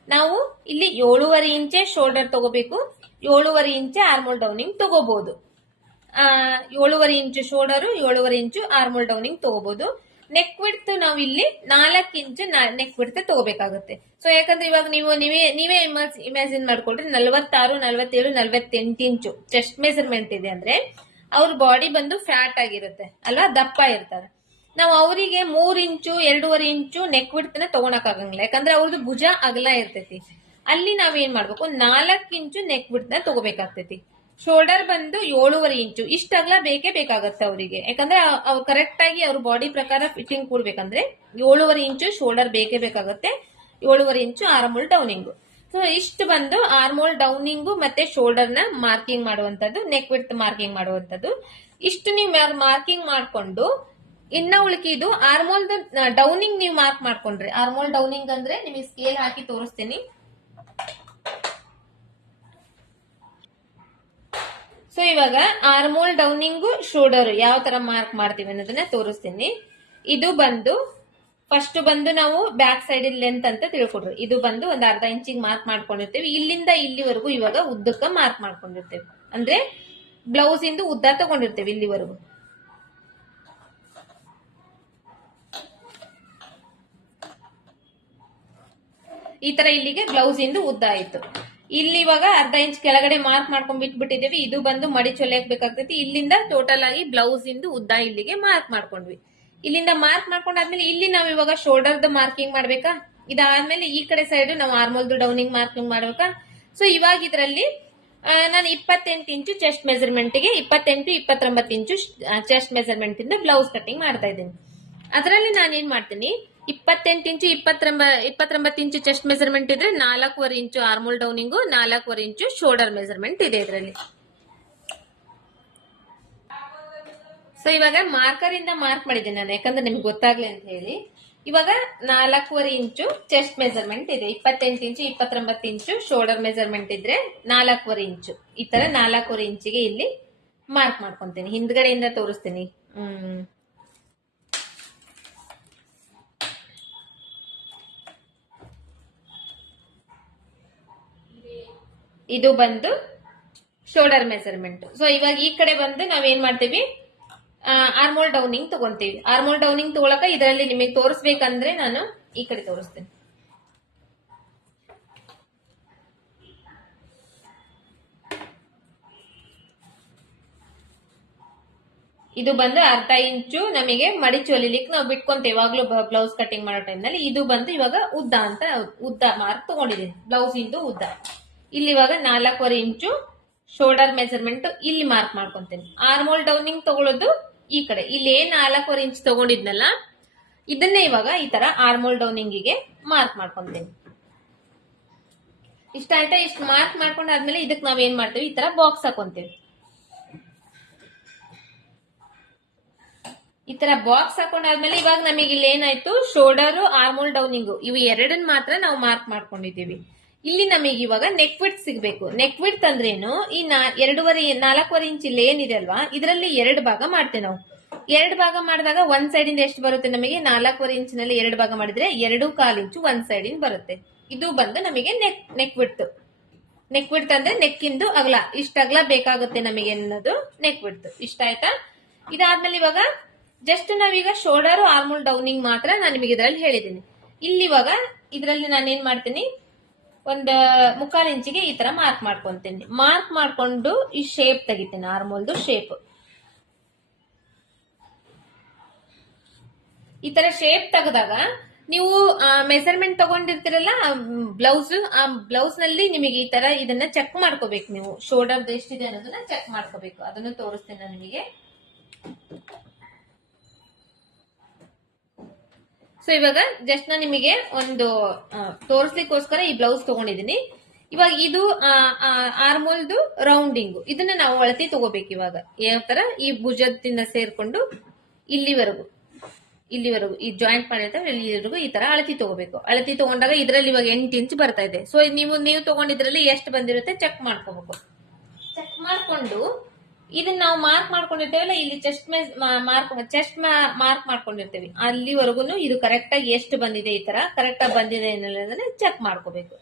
ನಾವು ಇಲ್ಲಿ ಏಳುವರೆ ಇಂಚೆ ಶೋಲ್ಡರ್ ತಗೋಬೇಕು. ಏಳೂವರೆ ಇಂಚೆ ಆರ್ಮೋಲ್ ಡೌನಿಂಗ್ ತಗೋಬಹುದು ಆ, ಏಳುವರೆ ಇಂಚು ಶೋಲ್ಡರ್ ಏಳುವರೆ ಇಂಚು ಆರ್ಮೋಲ್ ಡೌನಿಂಗ್ ತಗೋಬಹುದು ನೆಕ್ ವಿಡ್ತ್ ನಾವು ಇಲ್ಲಿ ನಾಲ್ಕು ಇಂಚು ನೆಕ್ ವಿಡ್ತ್ ತಗೋಬೇಕಾಗುತ್ತೆ. ಸೊ ಯಾಕಂದ್ರೆ ಇವಾಗ ನೀವು ನೀವೇ ನೀವೇ ಇಮ್ಯಾಜಿನ್ ಮಾಡ್ಕೊಳ್ರಿ ನಲವತ್ತಾರು ನಲವತ್ತೇಳು ನಲವತ್ತೆಂಟು ಇಂಚು ಚೆಸ್ಟ್ ಮೆಸರ್ಮೆಂಟ್ ಇದೆ ಅಂದ್ರೆ ಅವ್ರ ಬಾಡಿ ಬಂದು ಫ್ಯಾಟ್ ಆಗಿರುತ್ತೆ. ಅಲ್ವಾ? ದಪ್ಪ ಇರ್ತಾರೆ. ನಾವು ಅವರಿಗೆ ಮೂರ್ ಇಂಚು, ಎರಡೂವರೆ ಇಂಚು ನೆಕ್ ವಿಡ್ತ್ನ ತಗೊಳಕ್ ಆಗಂಗಿಲ್ಲ. ಯಾಕಂದ್ರೆ ಅವ್ರದ್ದು ಭುಜ ಅಗಲ ಇರ್ತೈತಿ. ಅಲ್ಲಿ ನಾವ್ ಏನ್ ಮಾಡ್ಬೇಕು? ನಾಲ್ಕು ಇಂಚು ನೆಕ್ ವಿಡ್ತ್ನ ತಗೋಬೇಕಾಗ್ತೈತಿ. ಶೋಲ್ಡರ್ ಬಂದು ಏಳುವರೆ ಇಂಚು. ಇಷ್ಟ ಅಗಲ ಬೇಕೇ ಬೇಕಾಗತ್ತೆ ಅವರಿಗೆ. ಯಾಕಂದ್ರೆ ಅವ್ರು ಕರೆಕ್ಟ್ ಆಗಿ ಅವ್ರ ಬಾಡಿ ಪ್ರಕಾರ ಫಿಟ್ಟಿಂಗ್ ಕೊಡ್ಬೇಕಂದ್ರೆ ಏಳುವರೆ ಇಂಚು ಶೋಲ್ಡರ್ ಬೇಕೇ ಬೇಕಾಗುತ್ತೆ. ಏಳುವರೆ ಇಂಚು ಆರಮೂಲ್ ಡೌನಿಂಗು ಸೊ ಇಷ್ಟು ಬಂದು ಆರ್ಮೋಲ್ ಡೌನಿಂಗು ಮತ್ತೆ ಶೋಲ್ಡರ್ನ ಮಾರ್ಕಿಂಗ್ ಮಾಡುವಂತದ್ದು ನೆಕ್ ವಿಡ್ತ್ ಮಾರ್ಕಿಂಗ್ ಮಾಡುವಂತದ್ದು ಇಷ್ಟು ನೀವು ಮಾರ್ಕಿಂಗ್ ಮಾಡ್ಕೊಂಡು, ಇನ್ನ ಉಳಿಕಿದು ಆರ್ಮೋಲ್ ಡೌನಿಂಗ್ ನೀವು ಮಾರ್ಕ್ ಮಾಡ್ಕೊಂಡ್ರಿ. ಆರ್ಮೋಲ್ ಡೌನಿಂಗ್ ಅಂದ್ರೆ ನಿಮಗೆ ಸ್ಕೇಲ್ ಹಾಕಿ ತೋರಿಸ್ತೀನಿ. ಸೊ ಇವಾಗ ಆರ್ಮೋಲ್ ಡೌನಿಂಗು ಶೋಲ್ಡರ್ ಯಾವ ತರ ಮಾರ್ಕ್ ಮಾಡ್ತೀವಿ ಅನ್ನೋದನ್ನ ತೋರಿಸ್ತೀನಿ. ಇದು ಬಂದು ಫಸ್ಟ್ ಬಂದು ನಾವು ಬ್ಯಾಕ್ ಸೈಡ್ ಲೆಂತ್ ಅಂತ ತಿಳ್ಕೊಡ್ರಿ ಇದು ಬಂದು ಒಂದ್ ಅರ್ಧ ಇಂಚಿಗೆ ಮಾರ್ಕ್ ಮಾಡ್ಕೊಂಡಿರ್ತೇವೆ. ಇಲ್ಲಿಂದ ಇಲ್ಲಿವರೆಗೂ ಇವಾಗ ಉದ್ದಕ್ಕ ಮಾರ್ಕ್ ಮಾಡ್ಕೊಂಡಿರ್ತೇವೆ. ಅಂದ್ರೆ ಬ್ಲೌಸ್ ಇಂದ ಉದ್ದ ತಗೊಂಡಿರ್ತೇವೆ ಇಲ್ಲಿವರೆಗೂ. ಈ ತರ ಇಲ್ಲಿಗೆ ಬ್ಲೌಸ್ ಇಂದ ಉದ್ದ ಆಯ್ತು. ಇಲ್ಲಿ ಇವಾಗ ಅರ್ಧ ಇಂಚ್ ಕೆಳಗಡೆ ಮಾರ್ಕ್ ಮಾಡ್ಕೊಂಡ್ ಬಿಟ್ಬಿಟ್ಟಿದ್ದೇವೆ. ಇದು ಬಂದು ಮಡಿ ಚೊಲೆ ಬೇಕಾಗ್ತೈತಿ ಇಲ್ಲಿಂದ ಟೋಟಲ್ ಆಗಿ ಬ್ಲೌಸ್ ಇಂದ ಉದ್ದ ಇಲ್ಲಿಗೆ ಮಾರ್ಕ್ ಮಾಡ್ಕೊಂಡ್ವಿ. ಇಲ್ಲಿಂದ ಮಾರ್ಕ್ ಮಾಡ್ಕೊಂಡಾದ್ಮೇಲೆ ಇಲ್ಲಿ ನಾವು ಇವಾಗ ಶೋಲ್ಡರ್ದ ಮಾರ್ಕಿಂಗ್ ಮಾಡ್ಬೇಕಾ? ಇದಾದ್ಮೇಲೆ ಈ ಕಡೆ ಸೈಡ್ ನಾವು ಆರ್ಮೋಲ್ದು ಡೌನಿಂಗ್ ಮಾರ್ಕಿಂಗ್ ಮಾಡ್ಬೇಕಾ? ಸೊ ಇವಾಗ ಇದರಲ್ಲಿ ನಾನು ಇಪ್ಪತ್ತೆಂಟು ಇಂಚು ಚೆಸ್ಟ್ ಮೆಜರ್ಮೆಂಟ್ಗೆ ಇಪ್ಪತ್ತೆಂಟು, ಇಪ್ಪತ್ತೊಂಬತ್ತು ಇಂಚು ಚೆಸ್ಟ್ ಮೆಜರ್ಮೆಂಟ್ ಇಂದ ಬ್ಲೌಸ್ ಕಟಿಂಗ್ ಮಾಡ್ತಾ ಇದ್ದೀನಿ. ಅದರಲ್ಲಿ ನಾನು ಏನ್ ಮಾಡ್ತೀನಿ? ಇಪ್ಪತ್ತೆಂಟು ಇಂಚು ಇಪ್ಪತ್ತೊಂಬ, ಇಪ್ಪತ್ತೊಂಬತ್ತು ಇಂಚು ಚೆಸ್ಟ್ ಮೆಜರ್ಮೆಂಟ್ ಇದ್ರೆ ನಾಲ್ಕೂವರೆ ಇಂಚು ಆರ್ಮೋಲ್ ಡೌನಿಂಗು ನಾಲ್ಕೂವರೆ ಇಂಚು ಶೋಲ್ಡರ್ ಮೆಜರ್ಮೆಂಟ್ ಇದೆ ಇದರಲ್ಲಿ. ಸೊ ಇವಾಗ ಮಾರ್ಕರ್ ಇಂದ ಮಾರ್ಕ್ ಮಾಡಿದ್ದೀನಿ ನಾನು, ಯಾಕಂದ್ರೆ ನಿಮ್ಗೆ ಗೊತ್ತಾಗ್ಲಿ ಅಂತ ಹೇಳಿ. ಇವಾಗ ನಾಲ್ಕೂವರೆ ಇಂಚು ಚೆಸ್ಟ್ ಮೆಜರ್ಮೆಂಟ್ ಇದೆ. ಇಪ್ಪತ್ತೆಂಟು ಇಂಚು, ಇಪ್ಪತ್ತೊಂಬತ್ತು ಇಂಚು ಶೋಲ್ಡರ್ ಮೆಜರ್ಮೆಂಟ್ ಇದ್ರೆ ನಾಲ್ಕೂವರೆ ಇಂಚು. ಈ ತರ ನಾಲ್ಕೂವರೆ ಇಂಚಿಗೆ ಇಲ್ಲಿ ಮಾರ್ಕ್ ಮಾಡ್ಕೊಂತೀನಿ. ಹಿಂದ್ಗಡೆಯಿಂದ ತೋರಿಸ್ತೀನಿ. ಹ್ಮ್. ಇದು ಬಂದು ಶೋಲ್ಡರ್ ಮೆಜರ್ಮೆಂಟ್ ಸೊ ಇವಾಗ ಈ ಕಡೆ ಬಂದು ನಾವೇನ್ ಮಾಡ್ತೀವಿ? ಆರ್ಮೋಲ್ ಡೌನಿಂಗ್ ತಗೊಂತೀವಿ. ಆರ್ಮೋಲ್ ಡೌನಿಂಗ್ ತಗೊಳಕ ಇದರಲ್ಲಿ ನಿಮಗೆ ತೋರಿಸ್ಬೇಕಂದ್ರೆ ನಾನು ಈ ಕಡೆ ತೋರಿಸ್ತೀನಿ. ಇದು ಬಂದು ಅರ್ಧ ಇಂಚು ನಮಗೆ ಮಡಿಚು ಹೊಲಿಲಿಕ್ಕೆ ನಾವು ಬಿಟ್ಕೊಂತೇವೆ. ಯಾವಾಗ್ಲೂ ಬ್ಲೌಸ್ ಕಟಿಂಗ್ ಮಾಡೋ ಟೈಮ್ನಲ್ಲಿ ಇದು ಬಂದು ಇವಾಗ ಉದ್ದ ಅಂತ ಉದ್ದ ಮಾರ್ಕ್ ತಗೊಂಡಿದ್ದೀನಿ ಬ್ಲೌಸ್ ಇಂದು ಉದ್ದ. ಇಲ್ಲಿ ಇವಾಗ ನಾಲ್ಕೂವರೆ ಇಂಚು ಶೋಲ್ಡರ್ ಮೆಜರ್ಮೆಂಟ್ ಇಲ್ಲಿ ಮಾರ್ಕ್ ಮಾಡ್ಕೊಂತೀನಿ. ಆರ್ಮೋಲ್ ಡೌನಿಂಗ್ ತಗೊಳ್ಳೋದು ಈ ಕಡೆ. ಇಲ್ಲಿ ಏನ್ ನಾಲ್ಕೂವರೆ ಇಂಚ್ ತಗೊಂಡಿದ್ನಲ್ಲ, ಇದನ್ನೇ ಇವಾಗ ಈ ತರ ಆರ್ಮೋಲ್ ಡೌನಿಂಗಿಗೆ ಮಾರ್ಕ್ ಮಾಡ್ಕೊಂತೀನಿ. ಇಷ್ಟ ಆಯ್ತಾ? ಇಷ್ಟು ಮಾರ್ಕ್ ಮಾಡ್ಕೊಂಡಾದ್ಮೇಲೆ ಇದಕ್ಕೆ ನಾವ್ ಏನ್ ಮಾಡ್ತೀವಿ? ಈ ತರ ಬಾಕ್ಸ್ ಹಾಕೊಂತೀವಿ. ಈ ತರ ಬಾಕ್ಸ್ ಹಾಕೊಂಡಾದ್ಮೇಲೆ ಇವಾಗ ನಮಗೆ ಇಲ್ಲಿ ಏನಾಯ್ತು? ಶೋಲ್ಡರ್ ಆರ್ಮೋಲ್ ಡೌನಿಂಗ್ ಇವು ಎರಡನ್ನ ಮಾತ್ರ ನಾವು ಮಾರ್ಕ್ ಮಾಡ್ಕೊಂಡಿದೀವಿ ಇಲ್ಲಿ ನಮಗೆ ಇವಾಗ ನೆಕ್ ವಿಡ್ತ್ ಸಿಗಬೇಕು. ನೆಕ್ ವಿಡ್ತ್ ಅಂದ್ರೇನು? ಈ ನಾ, ಎರಡೂವರೆ, ನಾಲ್ಕೂವರೆ ಇಂಚ್ ಇಲ್ಲಿ ಏನಿದೆ ಅಲ್ವಾ? ಇದರಲ್ಲಿ ಎರಡು ಭಾಗ ಮಾಡ್ತೇವೆ ನಾವು. ಎರಡು ಭಾಗ ಮಾಡಿದಾಗ ಒಂದ್ ಸೈಡ್ ಇಂದ ಎಷ್ಟು ಬರುತ್ತೆ ನಮಗೆ? ನಾಲ್ಕೂವರೆ ಇಂಚಿನಲ್ಲಿ ಎರಡು ಭಾಗ ಮಾಡಿದ್ರೆ ಎರಡು ಕಾಲು ಇಂಚು ಒಂದ್ ಸೈಡ್ ಇಂದ ಬರುತ್ತೆ. ಇದು ಬಂದು ನಮಗೆ neck neck width neck width ಅಂದ್ರೆ ನೆಕ್ ಇಂದು ಅಗಲ. ಇಷ್ಟ ಅಗಲ ಬೇಕಾಗುತ್ತೆ ನಮಗೆ ಅನ್ನೋದು ನೆಕ್ ವಿಡ್ತ್ ಇಷ್ಟ ಆಯ್ತಾ? ಇದಾದ್ಮೇಲೆ ಇವಾಗ ಜಸ್ಟ್ ನಾವೀಗ ಶೋಲ್ಡರ್ ಆರ್ಮೋಲ್ ಡೌನಿಂಗ್ ಮಾತ್ರ ನಾನು ನಿಮಗೆ ಇದರಲ್ಲಿ ಹೇಳಿದ್ದೀನಿ. ಇಲ್ಲಿ ಇವಾಗ ಇದರಲ್ಲಿ ನಾನೇನ್ ಮಾಡ್ತೀನಿ? ಒಂದ್, ಮುಕ್ಕಾಲು ಇಂಚಿಗೆ ಈ ತರ ಮಾರ್ಕ್ ಮಾಡ್ಕೊಂತೀನಿ. ಮಾರ್ಕ್ ಮಾಡ್ಕೊಂಡು ಈ ಶೇಪ್ ತೆಗಿತೀನಿ ಆರ್ಮೋಲ್ದು ಶೇಪ್ ಈ ತರ ಶೇಪ್ ತೆಗೆದಾಗ ನೀವು ಮೆಸರ್ಮೆಂಟ್ ತಗೊಂಡಿರ್ತೀರಲ್ಲ ಬ್ಲೌಸ್ ಆ ಬ್ಲೌಸ್ನಲ್ಲಿ ನಿಮಗೆ ಈ ತರ ಇದನ್ನ ಚೆಕ್ ಮಾಡ್ಕೋಬೇಕು ನೀವು. ಶೋಲ್ಡರ್ ಎಷ್ಟಿದೆ ಅನ್ನೋದನ್ನ ಚೆಕ್ ಮಾಡ್ಕೋಬೇಕು. ಅದನ್ನು ತೋರಿಸ್ತೇನೆ ನಿಮಗೆ. ಸೊ ಇವಾಗ ಜಸ್ಟ್ ನಾನು ನಿಮಗೆ ಒಂದು ತೋರಿಸ್ಲಿಕ್ಕೋಸ್ಕರ ಈ ಬ್ಲೌಸ್ ತಗೊಂಡಿದ್ದೀನಿ. ಇವಾಗ ಇದು ಆರ್ಮೋಲ್ದು ರೌಂಡಿಂಗ್ ಇದನ್ನ ನಾವು ಅಳತಿ ತಗೋಬೇಕು ಇವಾಗ. ಯಾವ ತರ ಈ ಭುಜದಿಂದ ಸೇರ್ಕೊಂಡು ಇಲ್ಲಿವರೆಗೂ. ಇಲ್ಲಿವರೆಗೂ, ಈ ಜಾಯಿಂಟ್ ಮಾಡಿರ್ತಾರೆ, ಇಲ್ಲಿವರೆಗೂ ಈ ತರ ಅಳತಿ ತಗೋಬೇಕು. ಅಳತಿ ತಗೊಂಡಾಗ ಇದರಲ್ಲಿ ಇವಾಗ ಎಂಟು ಇಂಚ್ ಬರ್ತಾ ಇದೆ. ಸೊ ನೀವು ನೀವು ತಗೊಂಡಿದ್ರಲ್ಲಿ ಎಷ್ಟು ಬಂದಿರುತ್ತೆ ಚೆಕ್ ಮಾಡ್ಕೋಬೇಕು. ಚೆಕ್ ಮಾಡ್ಕೊಂಡು ಇದನ್ನ ನಾವು ಮಾರ್ಕ್ ಮಾಡ್ಕೊಂಡಿರ್ತೇವಲ್ಲ, ಇಲ್ಲಿ ಚೆಸ್ಟ್ ಮಾರ್ಕ್ ಚೆಸ್ಟ್ ಮಾರ್ಕ್ ಮಾಡ್ಕೊಂಡಿರ್ತೇವೆ. ಅಲ್ಲಿವರೆಗೂ ಇದು ಕರೆಕ್ಟ್ ಆಗಿ ಎಷ್ಟು ಬಂದಿದೆ ಈ ತರ ಕರೆಕ್ಟ್ ಆಗಿ ಬಂದಿದೆ ಅನ್ನೋದನ್ನ ಚೆಕ್ ಮಾಡ್ಕೋಬೇಕು.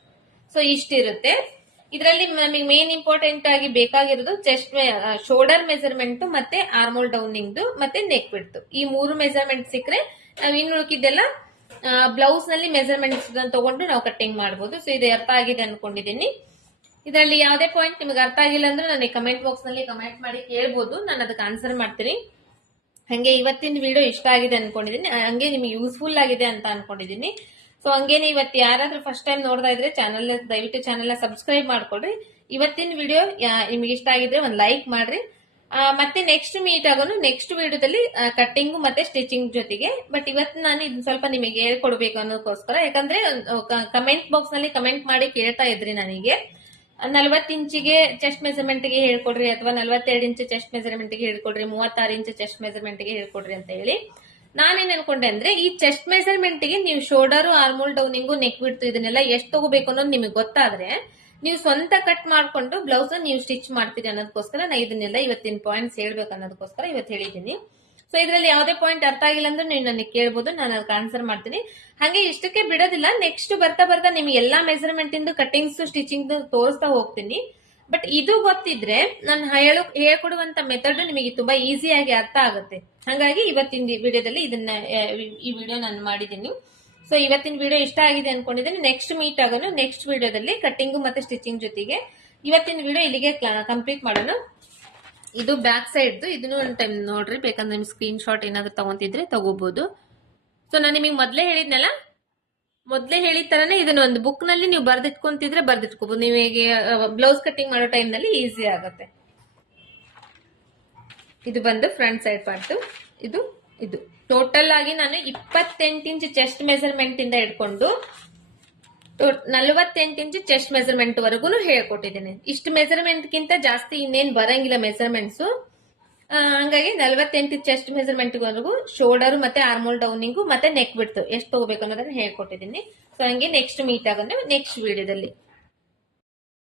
ಸೊ ಇಷ್ಟಿರುತ್ತೆ. ಇದರಲ್ಲಿ ನಮಗೆ ಮೇನ್ ಇಂಪಾರ್ಟೆಂಟ್ ಆಗಿ ಬೇಕಾಗಿರೋದು ಚೆಸ್ಟ್ ಶೋಲ್ಡರ್ ಮೆಜರ್ಮೆಂಟ್ ಮತ್ತೆ ಆರ್ಮೋಲ್ ಡೌನಿಂಗ್ ಮತ್ತೆ ನೆಕ್ ಬಿಡ್ತು ಈ ಮೂರು ಮೆಜರ್ಮೆಂಟ್ ಸಿಕ್ಕರೆ ನಾವು ಇನ್ನು ಉಳಿಕಿದ್ದೆಲ್ಲ ಬ್ಲೌಸ್ನಲ್ಲಿ ಮೆಜರ್ಮೆಂಟ್ಸ್ ತಗೊಂಡು ನಾವು ಕಟ್ಟಿಂಗ್ ಮಾಡಬಹುದು ಸೊ ಇದು ಅರ್ಥ ಆಗಿದೆ ಅನ್ಕೊಂಡಿದ್ದೀನಿ. ಇದರಲ್ಲಿ ಯಾವುದೇ ಪಾಯಿಂಟ್ ನಿಮಗೆ ಅರ್ಥ ಆಗಿಲ್ಲ ಅಂದ್ರೆ ನನಗೆ ಕಮೆಂಟ್ ಬಾಕ್ಸ್ನಲ್ಲಿ ಕಮೆಂಟ್ ಮಾಡಿ ಕೇಳ್ಬೋದು ನಾನು ಅದಕ್ಕೆ ಆನ್ಸರ್ ಮಾಡ್ತೀನಿ. ಹಂಗೆ ಇವತ್ತಿನ ವಿಡಿಯೋ ಇಷ್ಟ ಆಗಿದೆ ಅನ್ಕೊಂಡಿದ್ದೀನಿ ಹಂಗೆ ನಿಮ್ಗೆ ಯೂಸ್ಫುಲ್ ಆಗಿದೆ ಅಂತ ಅನ್ಕೊಂಡಿದ್ದೀನಿ ಸೊ ಹಂಗೇನೆ ಇವತ್ತು ಯಾರಾದ್ರೂ ಫಸ್ಟ್ ಟೈಮ್ ನೋಡ್ತಾ ಇದ್ರೆ ಚಾನಲ್ ದಯವಿಟ್ಟು ಚಾನಲ್ ಸಬ್ಸ್ಕ್ರೈಬ್ ಮಾಡ್ಕೊಡ್ರಿ. ಇವತ್ತಿನ ವಿಡಿಯೋ ನಿಮ್ಗೆ ಇಷ್ಟ ಆಗಿದ್ರೆ ಒಂದು ಲೈಕ್ ಮಾಡ್ರಿ. ಮತ್ತೆ ನೆಕ್ಸ್ಟ್ ಮೀಟ್ ಆಗೋನು ನೆಕ್ಸ್ಟ್ ವಿಡಿಯೋದಲ್ಲಿ ಕಟ್ಟಿಂಗ್ ಮತ್ತೆ ಸ್ಟಿಚಿಂಗ್ ಜೊತೆಗೆ. ಬಟ್ ಇವತ್ತು ನಾನು ಇದನ್ನ ಸ್ವಲ್ಪ ನಿಮಗೆ ಹೇಳ್ಕೊಡ್ಬೇಕು ಅನ್ನೋದಕ್ಕೋಸ್ಕರ ಯಾಕಂದ್ರೆ ಕಮೆಂಟ್ ಬಾಕ್ಸ್ನಲ್ಲಿ ಕಮೆಂಟ್ ಮಾಡಿ ಕೇಳ್ತಾ ಇದ್ರಿ ನನಗೆ. ನಲ್ವತ್ತು ಇಂಚಿಗೆ ಚೆಸ್ಟ್ ಮೆಸರ್ಮೆಂಟ್ಗೆ ಹೇಳ್ಕೊಡ್ರಿ ಅಥವಾ ನಲ್ವತ್ತೆರಡು ಇಂಚು ಚೆಸ್ಟ್ ಮೆಸರ್ಮೆಂಟ್ಗೆ ಹೇಳ್ಕೊಡ್ರಿ, ಮೂವತ್ತಾರು ಇಂಚು ಚೆಸ್ಟ್ ಮೆಸರ್ಮೆಂಟ್ಗೆ ಹೇಳ್ಕೊಡ್ರಿ ಅಂತ ಹೇಳಿ. ನಾನೇನ್ ಅನ್ಕೊಂಡೆ ಅಂದ್ರೆ ಈ ಚೆಸ್ಟ್ ಮೆಸರ್ಮೆಂಟ್ಗೆ ನೀವು ಶೋಲ್ಡರ್ ಆರ್ಮೋಲ್ ಡೌನಿಂಗು ನೆಕ್ ಬಿಡ್ತು ಇದನ್ನೆಲ್ಲ ಎಷ್ಟು ತಗೋಬೇಕು ಅನ್ನೋದು ನಿಮಗೆ ಗೊತ್ತಾದ್ರೆ ನೀವು ಸ್ವಂತ ಕಟ್ ಮಾಡ್ಕೊಂಡು ಬ್ಲೌಸ್ ನೀವು ಸ್ಟಿಚ್ ಮಾಡ್ತೀರಿ ಅನ್ನೋದಕ್ಕೋಸ್ಕರ ನಾ ಇದನ್ನೆಲ್ಲ ಇವತ್ತಿನ ಪಾಯಿಂಟ್ಸ್ ಹೇಳ್ಬೇಕು ಅನ್ನೋದಕ್ಕೋಸ್ಕರ ಇವತ್ತು ಹೇಳಿದ್ದೀನಿ. ಸೊ ಇದರಲ್ಲಿ ಯಾವುದೇ ಪಾಯಿಂಟ್ ಅರ್ಥ ಆಗಿಲ್ಲ ಅಂದ್ರೆ ನೀವು ನನಗೆ ಕೇಳ್ಬೋದು, ನಾನು ಅದಕ್ಕೆ ಆನ್ಸರ್ ಮಾಡ್ತೀನಿ. ಹಾಗೆ ಇಷ್ಟಕ್ಕೆ ಬಿಡೋದಿಲ್ಲ. ನೆಕ್ಸ್ಟ್ ಬರ್ತಾ ಬರ್ತಾ ನಿಮ್ಗೆ ಎಲ್ಲಾ ಮೆಜರ್ಮೆಂಟ್ ಇಂದು ಕಟಿಂಗ್ಸ್ ಸ್ಟಿಚಿಂಗ್ ತೋರಿಸ್ತಾ ಹೋಗ್ತೀನಿ. ಬಟ್ ಇದು ಗೊತ್ತಿದ್ರೆ ನಾನು ಹೇಳು, ಹೇಳ್ಕೊಡುವಂತ ಮೆಥಡ್ ನಿಮಗೆ ತುಂಬಾ ಈಸಿಯಾಗಿ ಅರ್ಥ ಆಗುತ್ತೆ. ಹಾಗಾಗಿ ಇವತ್ತಿನ ವಿಡಿಯೋದಲ್ಲಿ ಇದನ್ನ ಈ ವಿಡಿಯೋ ನಾನು ಮಾಡಿದ್ದೀನಿ. ಸೊ ಇವತ್ತಿನ ವಿಡಿಯೋ ಇಷ್ಟ ಆಗಿದೆ ಅನ್ಕೊಂಡಿದ್ದೀನಿ. ನೆಕ್ಸ್ಟ್ ಮೀಟ್ ಆಗೋಣ. ನೆಕ್ಸ್ಟ್ ವಿಡಿಯೋದಲ್ಲಿ ಕಟ್ಟಿಂಗ್ ಮತ್ತೆ ಸ್ಟಿಚಿಂಗ್ ಜೊತೆಗೆ. ಇವತ್ತಿನ ವಿಡಿಯೋ ಇಲ್ಲಿಗೆ ಕಂಪ್ಲೀಟ್ ಮಾಡೋಣ. ಇದು ಬ್ಯಾಕ್ ಸೈಡ್ ಇದನ್ನು ಒಂದು ಟೈಮ್ ನೋಡ್ರಿ, ಬೇಕಂದ್ರೆ ನಿಮ್ ಸ್ಕ್ರೀನ್ ಶಾಟ್ ಏನಾದ್ರು ತಗೊಂತಿದ್ರೆ ತಗೋಬಹುದು ಸೊ ನಾನು ನಿಮಗೆ ಮೊದಲೇ ಹೇಳಿದ್ನಲ್ಲ? ಮೊದಲೇ ಹೇಳಿದ ತರನೇ ಇದನ್ನ ಒಂದು ಬುಕ್ನಲ್ಲಿ ನೀವು ಬರ್ದಿಟ್ಕೊಂತಿದ್ರೆ ಬರ್ದಿಟ್ಕೋಬಹುದು ನಿಮಗೆ ಬ್ಲೌಸ್ ಕಟ್ಟಿಂಗ್ ಮಾಡೋ ಟೈಮ್ನಲ್ಲಿ ಈಸಿ ಆಗುತ್ತೆ. ಇದು ಬಂದು ಫ್ರಂಟ್ ಸೈಡ್ ಪಾರ್ಟ್ ಇದು ಇದು. ಟೋಟಲ್ ಆಗಿ ನಾನು ಇಪ್ಪತ್ತೆಂಟು ಇಂಚ್ ಚೆಸ್ಟ್ ಮೆಸರ್ಮೆಂಟ್ ಇಂದ ಹಿಡ್ಕೊಂಡು ನಲವತ್ತೆಂಟು ಇಂಚ್ ಚೆಸ್ಟ್ ಮೆಸರ್ಮೆಂಟ್ ವರೆಗೂ ಹೇಳ್ಕೊಟ್ಟಿದ್ದೀನಿ. ಇಷ್ಟು ಮೆಸರ್ಮೆಂಟ್ಗಿಂತ ಜಾಸ್ತಿ ಇನ್ನೇನ್ ಬರಂಗಿಲ್ಲ ಮೆಸರ್ಮೆಂಟ್ಸು ಹಂಗಾಗಿ ನಲ್ವತ್ತೆಂಟು ಚೆಸ್ಟ್ ಮೆಸರ್ಮೆಂಟ್ವರೆಗೂ ಶೋಲ್ಡರ್ ಮತ್ತೆ ಆರ್ಮೋಲ್ ಡೌನಿಂಗು ಮತ್ತೆ ನೆಕ್ ಬಿಡ್ತು ಎಷ್ಟು ತಗೋಬೇಕು ಅನ್ನೋದನ್ನ ಹೇಳ್ಕೊಟ್ಟಿದ್ದೀನಿ. ಸೊ ಹಂಗೆ ನೆಕ್ಸ್ಟ್ ಮೀಟ್ ಆಗೋದ್ರೆ ನೆಕ್ಸ್ಟ್ ವಿಡಿಯೋದಲ್ಲಿ